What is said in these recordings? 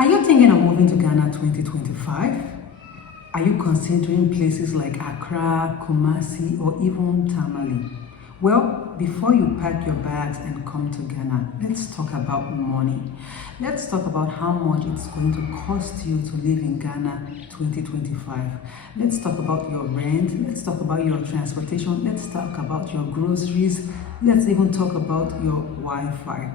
Are you thinking of moving to Ghana 2025? Are you considering places like Accra, Kumasi, or even Tamale? Well, before you pack your bags and come to Ghana, let's talk about money. Let's talk about how much it's going to cost you to live in Ghana 2025. Let's talk about your rent. Let's talk about your transportation. Let's talk about your groceries. Let's even talk about your Wi-Fi.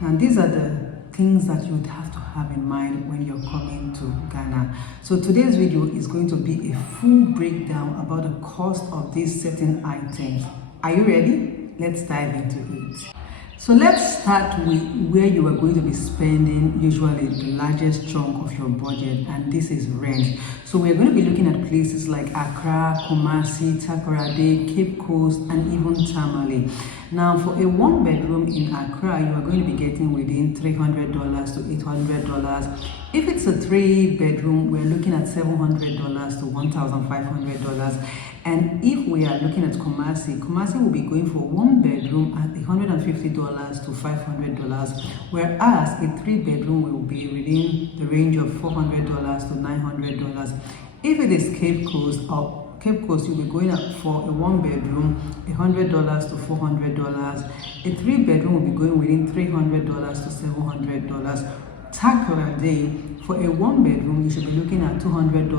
Now, these are the things that you would have to have in mind when you're coming to Ghana. So today's video is going to be a full breakdown about the cost of these certain items. Are you ready? Let's dive into it. So let's start with where you are going to be spending usually the largest chunk of your budget, and this is rent. So we're going to be looking at places like Accra, Kumasi, Takoradi, Cape Coast, and even Tamale. Now, for a one bedroom in Accra, you are going to be getting within $300 to $800. If it's a 3-bedroom, we're looking at $700 to $1,500. And if we are looking at Kumasi will be going for one bedroom at $150 to $500, whereas a 3-bedroom will be within the range of $400 to $900. If it is Cape Coast, you'll be going up for a one bedroom, $100 to $400. A 3-bedroom will be going within $300 to $700. Takoradi, for a one bedroom, you should be looking at $200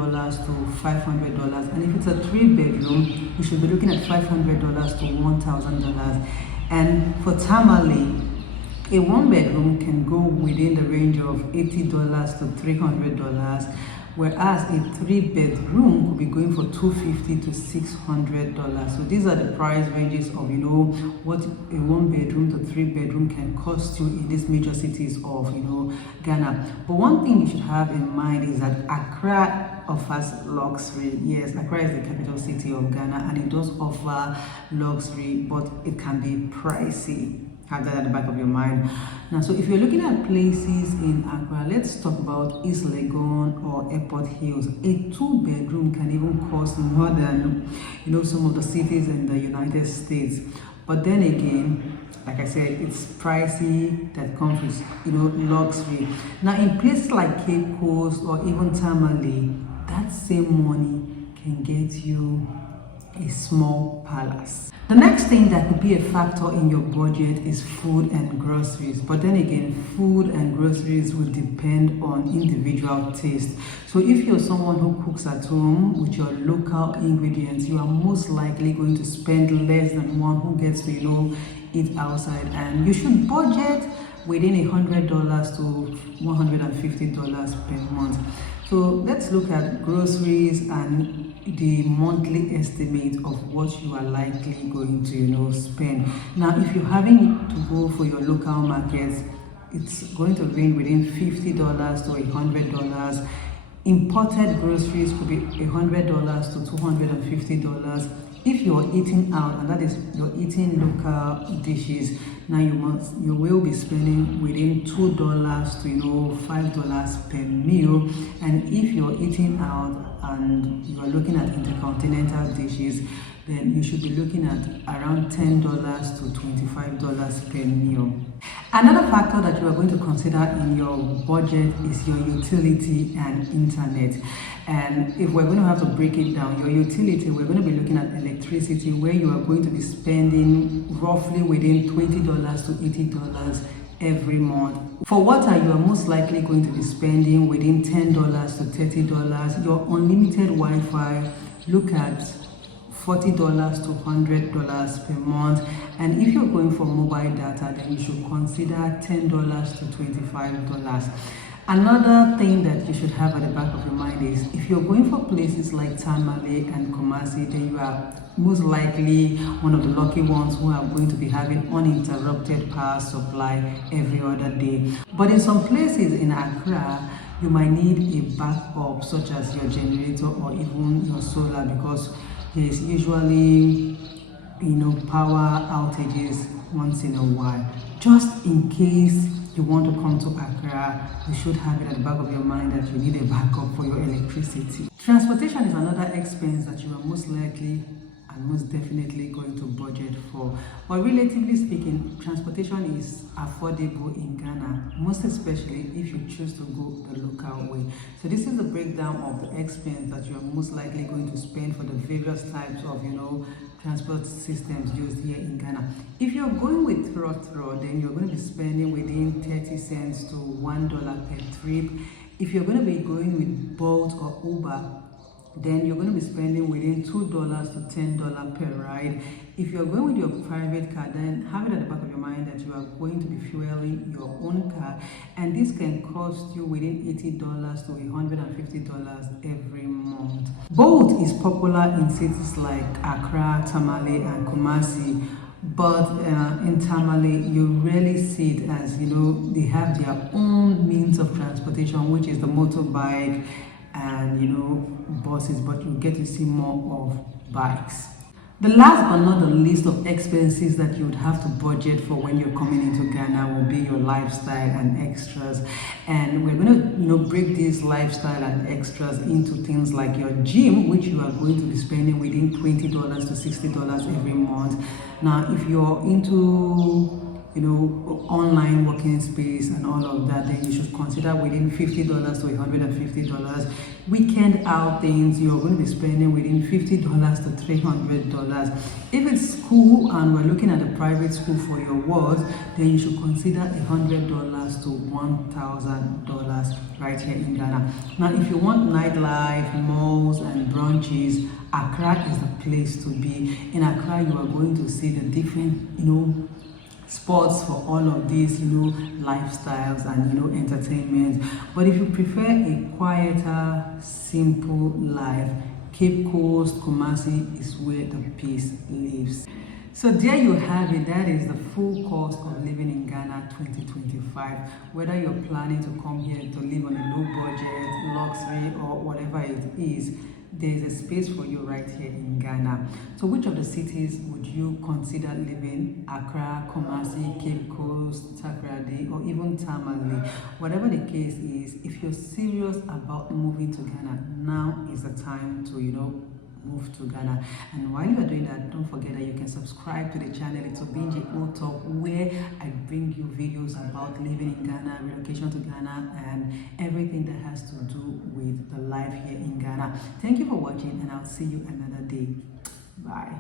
to $500. And if it's a 3-bedroom, you should be looking at $500 to $1,000. And for Tamale, a one bedroom can go within the range of $80 to $300. Whereas a 3-bedroom could be going for $250 to $600. So these are the price ranges of what a 1-bedroom to 3-bedroom can cost you in these major cities of Ghana. But one thing you should have in mind is that Accra offers luxury. Yes, Accra is the capital city of Ghana, and it does offer luxury, but it can be pricey. Have that at the back of your mind. Now, so if you're looking at places in Accra, let's talk about East Legon or Airport Hills. A 2-bedroom can even cost more than some of the cities in the United States. But then again, like I said, it's pricey. That comes with luxury. Now, in places like Cape Coast or even Tamale, that same money can get you a small palace. The next thing that could be a factor in your budget is food and groceries. But then again, food and groceries will depend on individual taste. So if you're someone who cooks at home with your local ingredients, you are most likely going to spend less than one who gets to eat outside. And you should budget within $100 to $150 per month. So let's look at groceries and the monthly estimate of what you are likely going to spend. Now, if you're having to go for your local markets, it's going to range within $50 to $100. Imported groceries could be $100 to $250. If you're eating out, and that is you're eating local dishes, now you will be spending within $2 to $5 per meal. And if you're eating out and you are looking at intercontinental dishes, then you should be looking at around $10 to $25 per meal. Another factor that you are going to consider in your budget is your utility and internet. And if we're going to have to break it down, your utility, we're going to be looking at electricity, where you are going to be spending roughly within $20 to $80 every month. For water, you are most likely going to be spending within $10 to $30. Your unlimited Wi-Fi, look at $40 to $100 per month. And if you're going for mobile data, then you should consider $10 to $25. Another thing that you should have at the back of your mind is if you're going for places like Tamale and Kumasi, then you are most likely one of the lucky ones who are going to be having uninterrupted power supply every other day. But in some places in Accra, you might need a backup, such as your generator or even your solar, because there's usually power outages once in a while. Just in case you want to come to Accra, you should have it at the back of your mind that you need a backup for your electricity. Transportation is another expense that you are most likely and most definitely going to budget for. But relatively speaking, transportation is affordable in Ghana, most especially if you choose to go the local way. So this is a breakdown of the expense that you are most likely going to spend for the various types of, transport systems used here in Ghana. If you're going with through, then you're going to be spending within 30 cents to $1 per trip. If you're going to be going with Bolt or Uber, then you're going to be spending within $2 to $10 per ride. If you're going with your private car, then have it at the back of your mind that you are going to be fueling your own car, and this can cost you within $80 to $150 every month. Bolt is popular in cities like Accra, Tamale, and Kumasi. But in Tamale, you rarely see it, as they have their own means of transportation, which is the motorbike and buses, but you get to see more of bikes. The last but not the least of expenses that you would have to budget for when you're coming into Ghana will be your lifestyle and extras. And we're going to break these lifestyle and extras into things like your gym, which you are going to be spending within $20 to $60 every month. Now, if you're into online working space and all of that, then you should consider within $50 to $150. Weekend outings, you're going to be spending within $50 to $300. If it's school and we're looking at a private school for your wards, then you should consider $100 to $1,000 right here in Ghana. Now, if you want nightlife, malls, and brunches, Accra is the place to be. In Accra, you are going to see the different, spots for all of these, lifestyles and, entertainment. But if you prefer a quieter, simple life, Cape Coast, Kumasi is where the peace lives. So there you have it. That is the full cost of living in Ghana 2025. Whether you're planning to come here to live on a low budget, luxury, or whatever it is, there's a space for you right here in Ghana. So which of the cities would you consider living? Accra, Kumasi, Cape Coast, Takoradi, or even Tamale? Whatever the case is, if you're serious about moving to Ghana, now is the time to, move to Ghana. And while you are doing that, don't forget that you can subscribe to the channel. It's Obinjeo Talk, where I bring you videos about living in Ghana, relocation to Ghana, and everything that has to do with the life here in Ghana. Thank you for watching, and I'll see you another day. Bye.